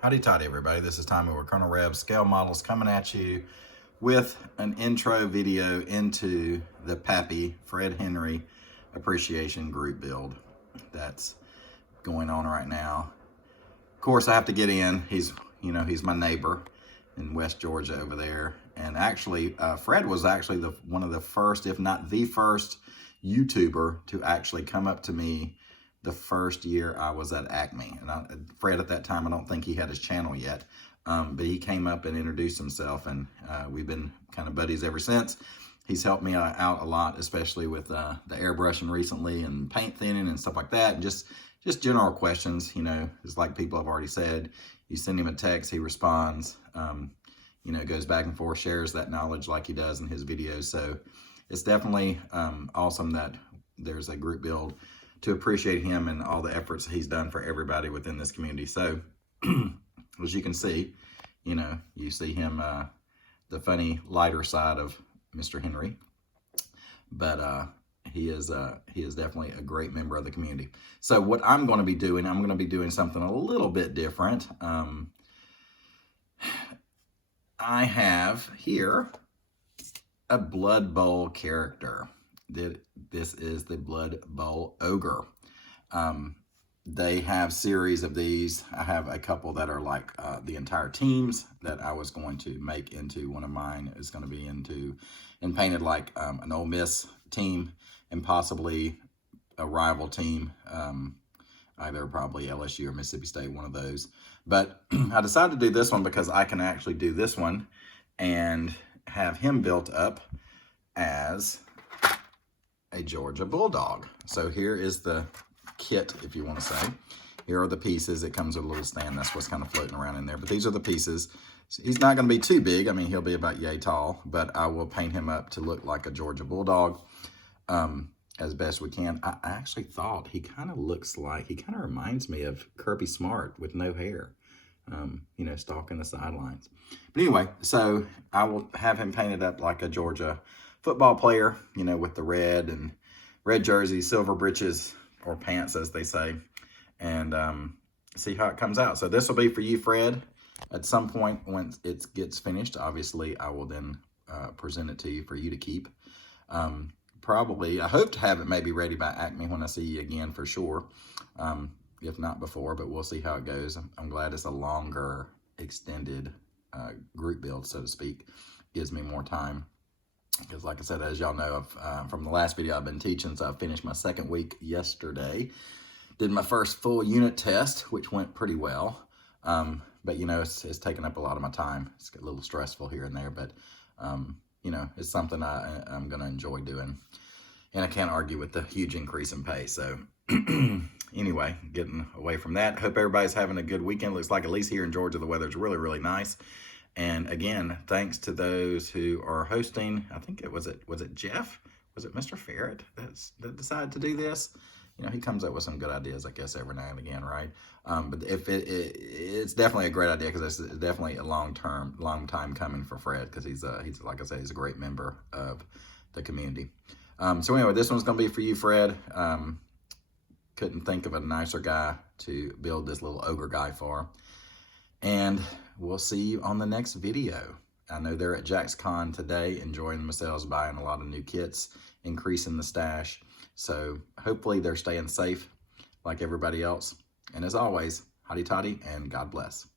Howdy toddy everybody, this is Tommy with Colonel Reb Scale Models coming at you with an intro video into the Pappy Fred Henry appreciation group build that's going on right now. Of course I have to get in, he's my neighbor in West Georgia over there, and actually Fred was actually one of the first, if not the first YouTuber to actually come up to me the first year I was at Acme. And Fred at that time, I don't think he had his channel yet, but he came up and introduced himself, and we've been kind of buddies ever since. He's helped me out a lot, especially with the airbrushing recently and paint thinning and stuff like that, and just general questions. It's like people have already said, you send him a text, he responds, goes back and forth, shares that knowledge like he does in his videos. So it's definitely awesome that there's a group build to appreciate him and all the efforts he's done for everybody within this community. So as you can see, you see him, the funny lighter side of Mr. Henry, but he is definitely a great member of the community. So what I'm going to be doing, something a little bit different. I have here a Blood Bowl character. This is the Blood Bowl Ogre. They have series of these. I have a couple that are like the entire teams that I was going to make into. One of mine is going to be into and painted like an Ole Miss team and possibly a rival team, either probably LSU or Mississippi State, one of those. But I decided to do this one because I can actually do this one and have him built up as a Georgia Bulldog. So here is the kit, if you want to say. Here are the pieces. It comes with a little stand. That's what's kind of floating around in there. But these are the pieces. So he's not going to be too big. I mean, he'll be about yay tall, but I will paint him up to look like a Georgia Bulldog as best we can. I actually thought he kind of reminds me of Kirby Smart with no hair, stalking the sidelines. But anyway, so I will have him painted up like a Georgia football player, with the red jersey, silver breeches, or pants as they say, and see how it comes out. So this will be for you, Fred. At some point when it gets finished, obviously I will then present it to you for you to keep. Probably, I hope to have it maybe ready by Acme when I see you again for sure, if not before, but we'll see how it goes. I'm glad it's a longer, extended group build, so to speak. Gives me more time. Because like I said, as y'all know, from the last video I've been teaching, so I finished my second week yesterday. Did my first full unit test, which went pretty well. But it's taken up a lot of my time. It's a little stressful here and there, but it's something I'm going to enjoy doing. And I can't argue with the huge increase in pay. So anyway, getting away from that. Hope everybody's having a good weekend. Looks like at least here in Georgia, the weather's really, really nice. And again, thanks to those who are hosting. I think was it Jeff? Was it Mr. Ferret that decided to do this? He comes up with some good ideas, I guess, every now and again, right? But if it's definitely a great idea, because it's definitely a long time coming for Fred, because he's like I said, he's a great member of the community. So anyway, this one's gonna be for you, Fred. Couldn't think of a nicer guy to build this little ogre guy for. And we'll see you on the next video. I know they're at JaxCon today, enjoying themselves, buying a lot of new kits, increasing the stash. So hopefully they're staying safe like everybody else. And as always, hotty toddy and God bless.